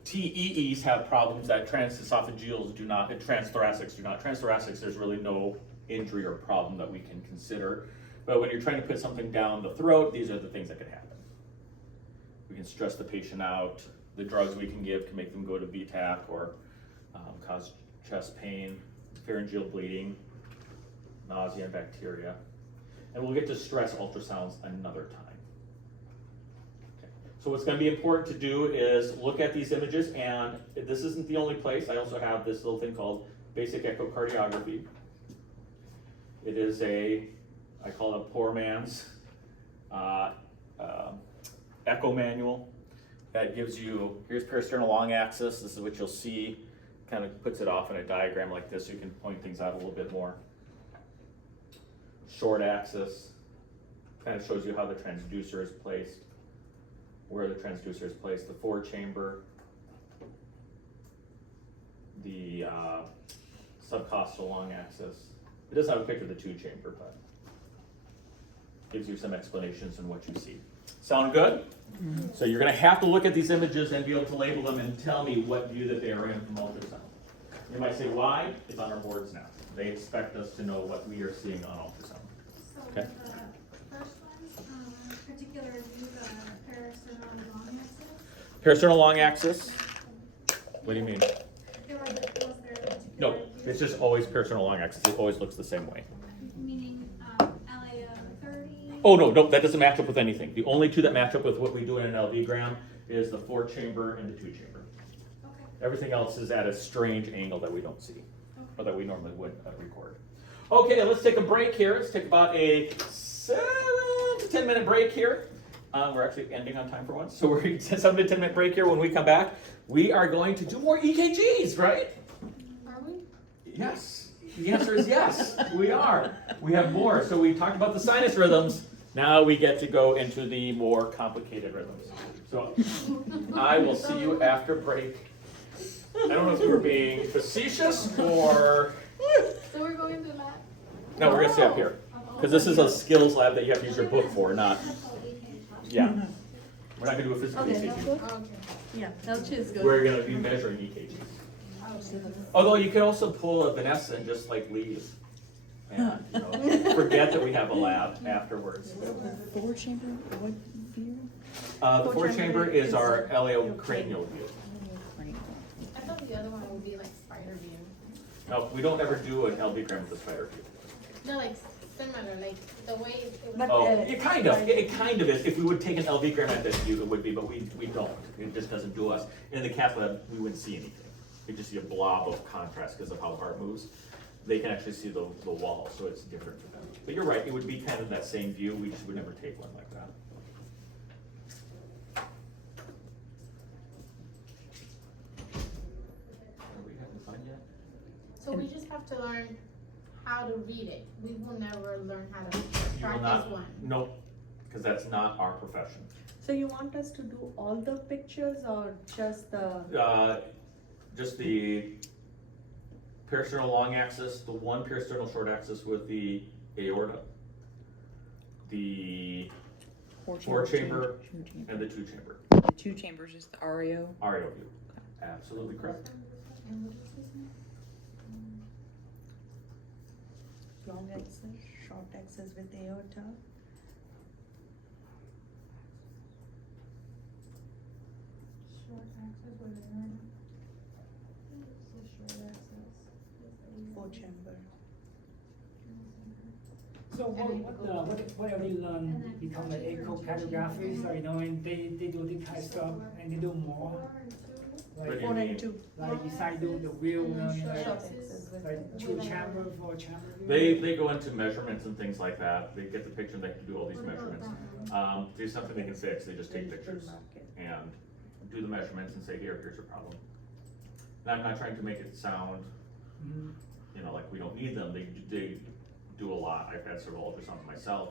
TEEs have problems that transesophageals do not, and transthoracics do not. Transthoracics, there's really no injury or problem that we can consider. But when you're trying to put something down the throat, these are the things that can happen. We can stress the patient out. The drugs we can give can make them go to VTAC or cause chest pain, pharyngeal bleeding, nausea, and bacteria. And we'll get to stress ultrasounds another time. Okay. So what's going to be important to do is look at these images, and this isn't the only place. I also have this little thing called basic echocardiography. It is I call it a poor man's echo manual. that gives you, here's peristernal long axis, this is what you'll see, kind of puts it off in a diagram like this so you can point things out a little bit more. Short axis kind of shows you how the transducer is placed, where the transducer is placed, the 4-chamber, the subcostal long axis. It doesn't have a picture of the 2-chamber, but gives you some explanations on what you see. Sound good? Mm-hmm. So you're going to have to look at these images and be able to label them and tell me what view that they are in from ultrasound. You might say, why? It's on our boards now. They expect us to know what we are seeing on ultrasound. So Okay. the first one, particular view, the peristernal long axis. Peristernal long axis. What do you mean? Was there a particular No, view? it's just always peristernal long axis. It always looks the same way. Meaning, LA 30. Oh, no, that doesn't match up with anything. The only two that match up with what we do in an LV-gram is the 4-chamber and the 2-chamber. Okay. Everything else is at a strange angle that we don't see, or that we normally would record. Okay, let's take a break here. Let's take about a 7 to 10 minute break here. We're actually ending on time for once, so we're 7 to 10 minute break here. When we come back, we are going to do more EKGs, right? Are we? Yes. The answer is yes, we are. We have more. So we talked about the sinus rhythms. Now we get to go into the more complicated rhythms. So I will see you after break. I don't know if you were being facetious or... So we're going to that? No, we're going to stay up here. Because this is a skills lab that you have to use your book for, not... Yeah. We're not going to do a physical EKG. Okay. Yeah, that's just good. We're going to be measuring EKGs. Although you could also pull a Vanessa and just like leave. And, you know, forget that we have a lab afterwards. 4-chamber, what view? The 4-chamber is our eleocranial view. I thought the other one would be like spider view. No, we don't ever do an LV-gram with a spider view. No, like similar, like the way it was. But, Oh, it kind of is. If we would take an LV-gram at this view, it would be, but we don't. It just doesn't do us. In the cath lab, we wouldn't see anything. We just see a blob of contrast because of how the heart moves. They can actually see the wall, so it's different for them. But you're right, it would be kind of that same view. We just would never take one like that. Are we having fun yet? So we just have to learn how to read it. We will never learn how to You will practice not. one. Nope, because that's not our profession. So you want us to do all the pictures or just the? Just the peristernal long axis, the one peristernal short axis with the aorta, the 4-chamber, and the 2-chamber. The 2 chambers is the REO. REO view. Absolutely correct. Long axis, short axis with aorta. Short axis with an 4-chamber. So what have you learned become an echocardiography? So and they do this kind of stuff and they do more. What do Like, you 4 mean? and 2. like beside do the wheel, Short axis with like 2-chamber, 4-chamber. They go into measurements and things like that. They get the picture and they can do all these measurements. There's something they can fix. They just take pictures and do the measurements and say, here's your problem. And I'm not trying to make it sound, Mhm. you know, like we don't need them. They do a lot. I've had several ultrasounds myself.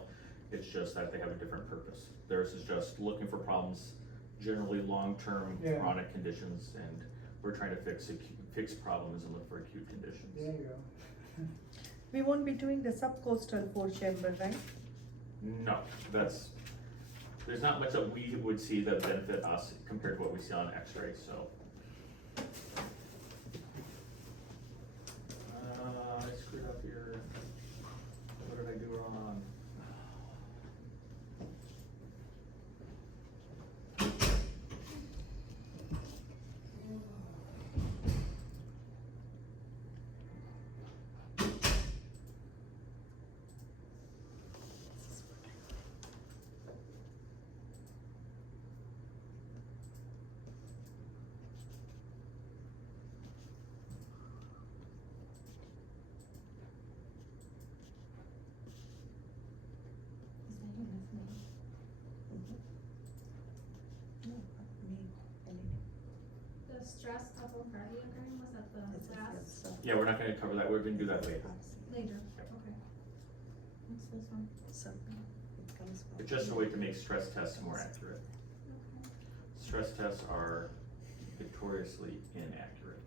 It's just that they have a different purpose. Theirs is just looking for problems, generally long-term Yeah. chronic conditions, and we're trying to fix problems and look for acute conditions. There you go. We won't be doing the subcostal 4-chamber, right? No, there's not much that we would see that benefit us compared to what we see on X-ray, so. I screwed up here. What did I do wrong? No, me. stress echocardiogram, was that the last, Yeah, we're not gonna cover that, we're gonna do that later. later, okay. What's this one? It's just a way to make stress tests more accurate. Okay. Stress tests are notoriously inaccurate.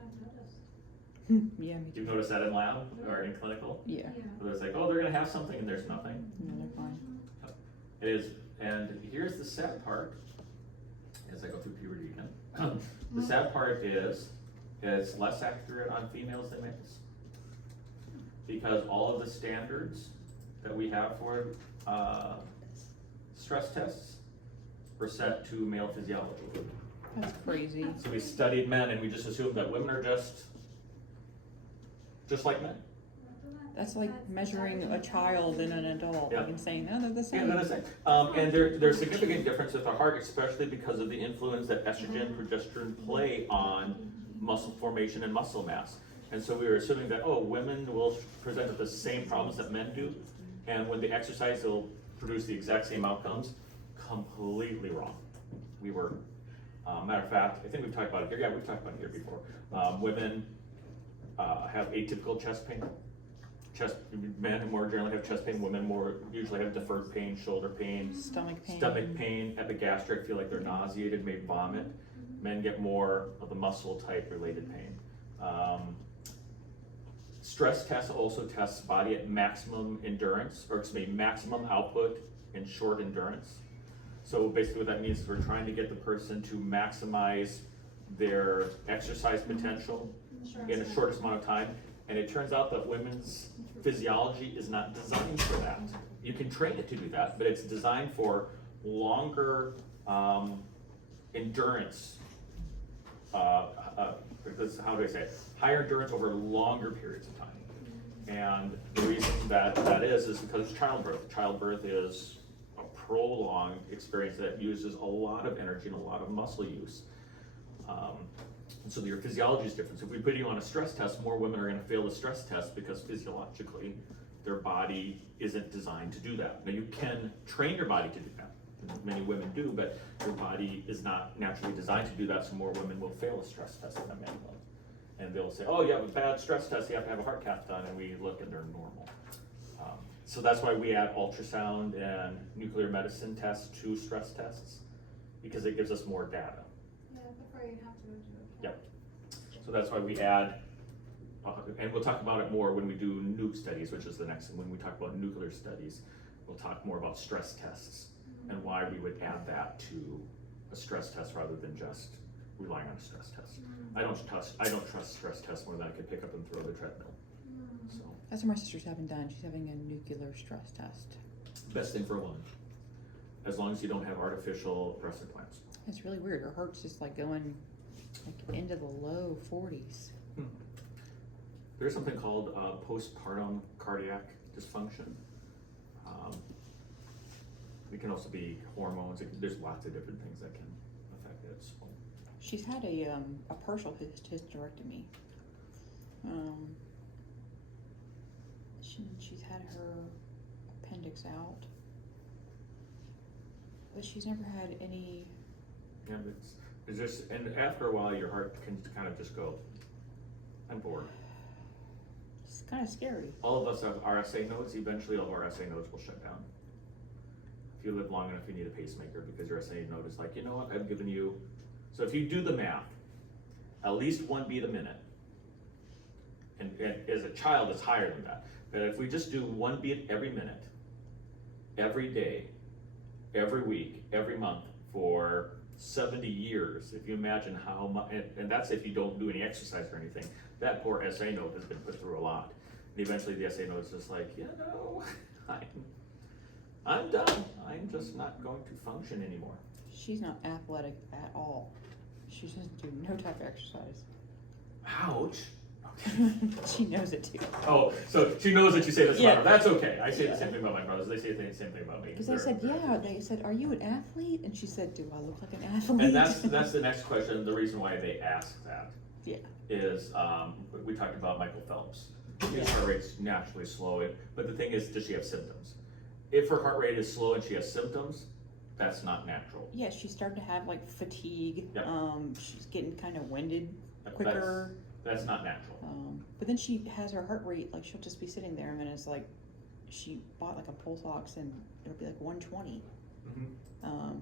I've noticed. Yeah, me You've too. noticed that in lab or in clinical? Yeah, Where it's like, oh, they're gonna have something and there's nothing. no, they're fine. It is, and here's the sad part, as I go through puberty again. The sad part is, it's less accurate on females than males. Because all of the standards that we have for, stress tests were set to male physiology. That's crazy. So we studied men and we just assumed that women are just like men. That's like measuring a child and an adult, Yeah. like, and saying, no, they're the Yeah, same. that is it. And there's significant difference with the heart, especially because of the influence that estrogen, progesterone play on muscle formation and muscle mass. And so we were assuming that, oh, women will present with the same problems that men do, and when they exercise, they'll produce the exact same outcomes. Completely wrong. We were, matter of fact, I think we've talked about it here. Yeah, we've talked about it here before. Women have atypical chest pain. Men more generally have chest pain, women more usually have deferred pain, shoulder pain, Stomach pain. epigastric, feel like they're nauseated, may vomit. Men get more of the muscle type related pain. Stress tests also tests body at maximum endurance, or excuse me, maximum output in short endurance. So basically what that means is we're trying to get the person to maximize their exercise potential in the shortest amount of time. And it turns out that women's physiology is not designed for that. You can train it to do that, but it's designed for longer endurance. How do I say it? Higher endurance over longer periods of time. And the reason that is because it's childbirth. Childbirth is a prolonged experience that uses a lot of energy and a lot of muscle use. And so your physiology is different. So if we put you on a stress test, more women are going to fail the stress test because physiologically their body isn't designed to do that. Now you can train your body to do that, and many women do, but your body is not naturally designed to do that, so more women will fail a stress test than men will. And they'll say, oh, you have a bad stress test, you have to have a heart cath done, and we look and they're normal. So that's why we add ultrasound and nuclear medicine tests to stress tests, because it gives us more data. Yeah, before you have to go to a Yep. So that's why we add, and we'll talk about it more when we do nuke studies, which is the next, when we talk about nuclear studies, we'll talk more about stress tests and why we would add that to a stress test rather than just relying on a stress test. I don't trust stress tests more than I could pick up and throw the treadmill. So, That's what my sister's having done. She's having a nuclear stress test. best thing for a woman, as long as you don't have artificial breast implants. It's really weird. Her heart's just like going like into the low 40s. There's something called postpartum cardiac dysfunction. It can also be hormones. There's lots of different things that can affect it. So. She's had a partial hysterectomy. She's had her appendix out, but she's never had any. Yeah, it's just, and after a while, your heart can kind of just go, I'm bored. It's kind of scary. All of us have RSA nodes. Eventually, all of our RSA nodes will shut down. If you live long enough, you need a pacemaker because your RSA node is like, you know what, I've given you. So if you do the math, at least 1 beat a minute. And as a child, it's higher than that. But if we just do 1 beat every minute, every day, every week, every month for 70 years, if you imagine how much, and that's if you don't do any exercise or anything, that poor SA node has been put through a lot. And eventually the SA node is just like, you know, I'm done. I'm just not going to function anymore. She's not athletic at all. She doesn't do no type of exercise. Ouch. She knows it too. Oh, so she knows that you say this Yeah. about her. That's okay. I say the same thing about my brothers. They say the same thing about me. Because I said, yeah. They said, are you an athlete? And she said, do I look like an athlete? And that's the next question. The reason why they ask that Yeah. is we talked about Michael Phelps. His heart rate's naturally slow, but the thing is, does she have symptoms? If her heart rate is slow and she has symptoms, that's not natural. Yeah, she started to have like fatigue. Yep. She's getting kind of winded That's- quicker. That's not natural. But then she has her heart rate, like she'll just be sitting there and then it's like, she bought like a pulse ox and it'll be like 120.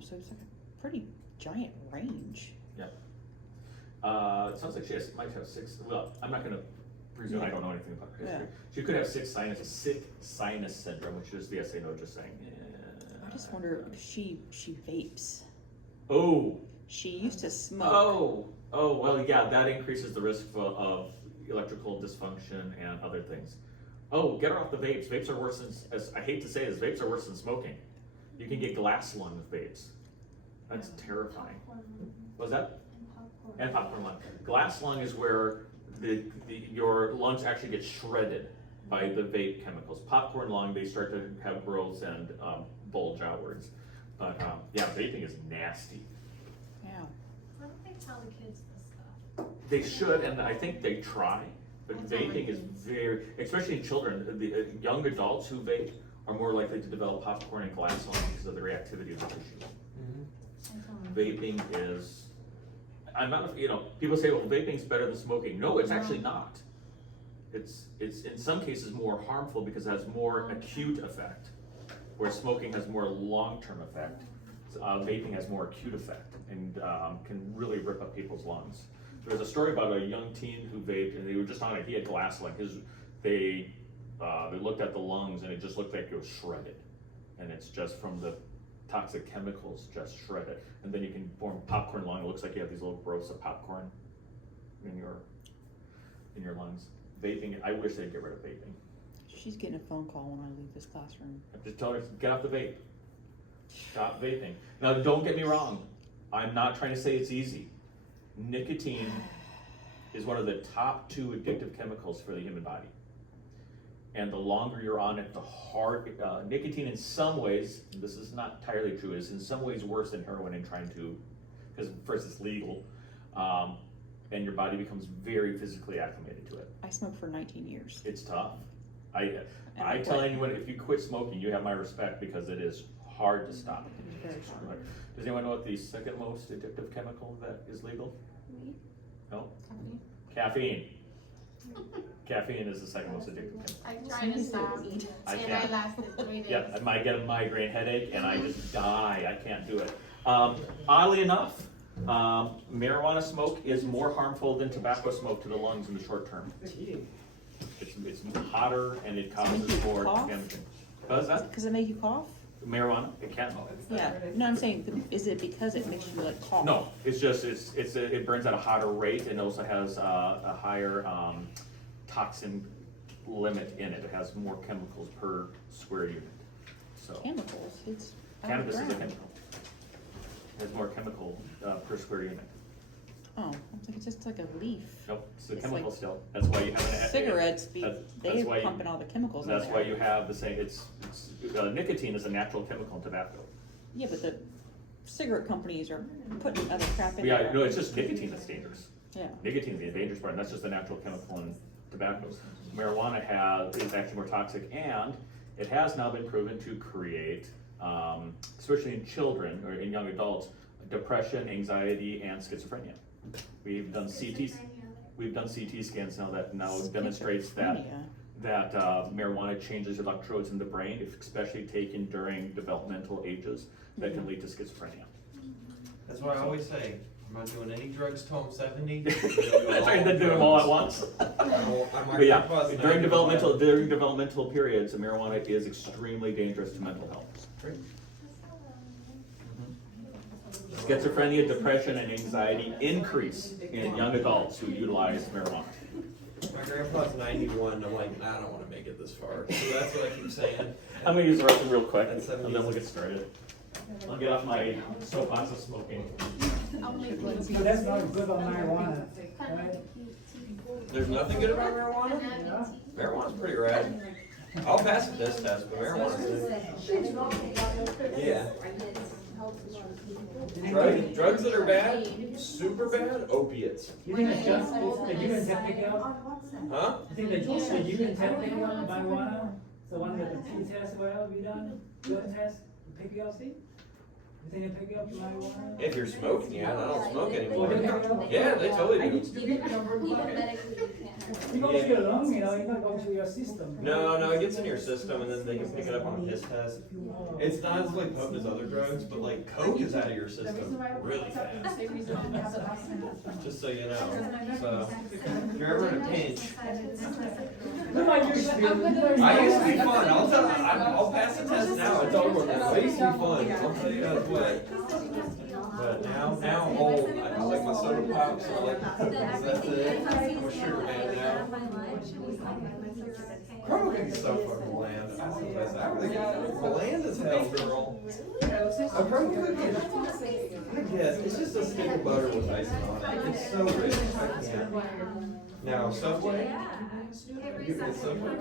So it's like a pretty giant range. It sounds like might have 6, well, I'm not gonna presume, I don't know anything about her history. Yeah. She could have sick sinus syndrome, which is the SA node just saying, I just wonder if she vapes. oh, She used to smoke. well, yeah, that increases the risk of electrical dysfunction and other things. Oh, get her off the vapes. Vapes are worse than, as I hate to say this, vapes are worse than smoking. You can get glass lung with vapes. That's terrifying. Was that? And popcorn lung. Glass lung is where your lungs actually get shredded by the vape chemicals. Popcorn lung, they start to have growths and bulge outwards. But yeah, vaping is nasty. Yeah. Why don't they tell the kids this stuff? They should, and I think they try, but vaping is very, especially in children, the young adults who vape are more likely to develop popcorn and glass lung because of the reactivity of the tissue. Vaping is, I'm not, people say, well, vaping's better than smoking. No, it's actually not. It's in some cases more harmful because it has more acute effect, where smoking has more long-term effect. Vaping has more acute effect and can really rip up people's lungs. There's a story about a young teen who vaped, and they were just on it. He had glass lung. They looked at the lungs, and it just looked like it was shredded, and it's just from the toxic chemicals just shredded. And then you can form popcorn lung. It looks like you have these little growths of popcorn in your lungs. Vaping, I wish they'd get rid of vaping. She's getting a phone call when I leave this classroom. I'm just telling her, get off the vape. Stop vaping. Now, don't get me wrong. I'm not trying to say it's easy. Nicotine is one of the top 2 addictive chemicals for the human body. And the longer you're on it, the harder, nicotine in some ways, this is not entirely true, is in some ways worse than heroin in trying to, because first it's legal, and your body becomes very physically acclimated to it. I smoked for 19 years. It's tough. I tell anyone, if you quit smoking, you have my respect because it is hard to stop. It was very hard. Does anyone know what the second most addictive chemical that is legal? Weed? No? Caffeine. Caffeine is the second most addictive chemical. I'm trying to stop, I and can't. I lasted 3 days. Yeah, I might get a migraine headache and I just die. I can't do it. Oddly enough, marijuana smoke is more harmful than tobacco smoke to the lungs in the short term. It's hotter and it causes Make you more cough? damage. Does that? Does it make you cough? Marijuana? It can. Yeah. No, I'm saying, is it because it makes you like cough? No, it's just, it burns at a hotter rate and also has a higher toxin limit in it. It has more chemicals per square unit. So Chemicals. It's cannabis is a underground. chemical. It has more chemical per square unit. Oh, it's like it's just like a leaf. Nope, it's a It's chemical like still. That's why you have an. Cigarettes, that's they're why you- pumping all the chemicals in That's there. why you have the same, nicotine is a natural chemical in tobacco. Yeah, but the cigarette companies are putting other crap in Yeah, there. no, it's just nicotine that's dangerous. Yeah. Nicotine is the dangerous part, and that's just a natural chemical in tobaccos. Marijuana is actually more toxic, and it has now been proven to create, especially in children or in young adults, depression, anxiety, and schizophrenia. We've done CT scans now that demonstrates that Schizophrenia. marijuana changes electrodes in the brain, especially taken during developmental ages, that can lead to schizophrenia. That's why I always say, I'm not doing any drugs till I'm 70. That's right, then do them all at once. But yeah, during developmental periods, marijuana is extremely dangerous to mental health. Schizophrenia, depression, and anxiety increase in young adults who utilize marijuana. My grandpa's 91, I'm like, I don't want to make it this far. So that's what I keep saying. I'm gonna use the restroom real quick, and That's then we'll get started. I'll get off my soapbox of smoking. So that's not good on marijuana, right? There's nothing good about marijuana? Yeah. Marijuana's pretty rad. I'll pass the test test, but marijuana's good. Yeah. Drugs that are bad, super bad, opiates. You think it's just, the urine test pick out? Huh? You think the urine test pick out marijuana? The one with the T test, whatever be done, urine test, pick out, see? You think they pick up marijuana? If you're smoking, yeah, I don't smoke Well, anymore. they pick it up? Yeah, they totally do. Even medically, you can't hurt You go to your lung, you know, you don't go to your system. No, it gets in your system and then they can pick it up on a piss test. It's not as like potent as other drugs, but like coke is out of your system really fast. Just so you know. So if you're ever in a pinch, Look at your spirit. I used to be fun. I'll tell you, I'll pass the test now. It's over now. I used to be fun. I'll tell you that's what. But now I'm old. I like my soda pops. I like the cookies. That's it. I'm a sugar man now. Crumble cookies so fucking bland. I said that's everything. Bland as hell, girl. A crumble cookie is, I guess, it's just a stick of butter with icing on it. It's so rich. I can't. Now, Subway? You get Subway?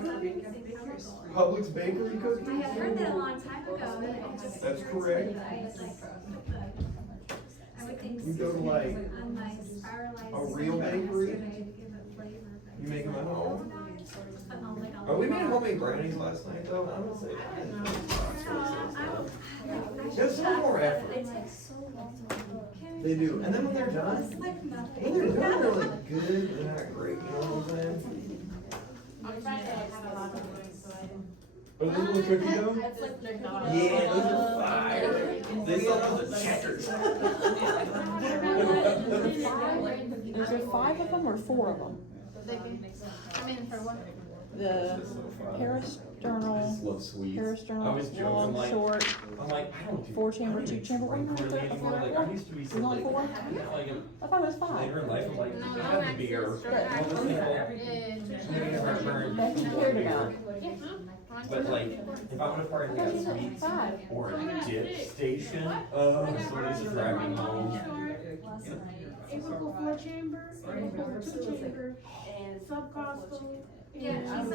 Publix bakery cookies? I had heard that a long time ago. That's correct. I would think. You go to like On my spiralized. a real bakery? You make them at home? Oh, we made homemade brownies last night though. I would say that. Just a little more effort. They do. And then when they're done, they're like good, but they're not great, you know what I'm saying? On Friday, I had a lot of food, so I didn't. Are those little cookie dough? It's like McDonald's. Yeah, those are fire. They sell those at Checkers. Is there 5 of them or 4 of them? I mean, for what? The parasternal, Love sweets. parasternal, I was joking, long, like, short, I'm like, I don't do 4 chamber, I don't 2 do chamber. drink What really anymore. Like, I used to be so Is it only like, 4? like I thought it was 5. later in life, I'm like, No, you no have the access, beer. short All the access. people. Yeah, Heartburn. That's what you cared about. But like, if I'm in a party that has sweets or a dip station, somebody used to drive me home. It would go 4 chamber, it would go 2 chamber, sub Costco. Yeah, That's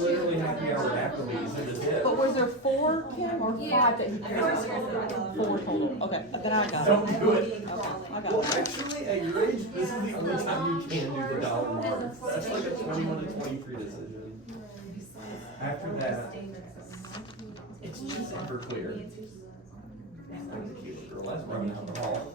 literally happy hour Applebee's in the dip. But was there 4, Kim, or 5 that you cared about? 4 total. Okay, then I got it. Don't do it. Okay, I got Well, it. actually, at your age, this is the only time you can do the dollar mark. That's like a 21 to 23 decision. After that, it's just super clear. Like the cute girl, that's rubbing alcohol.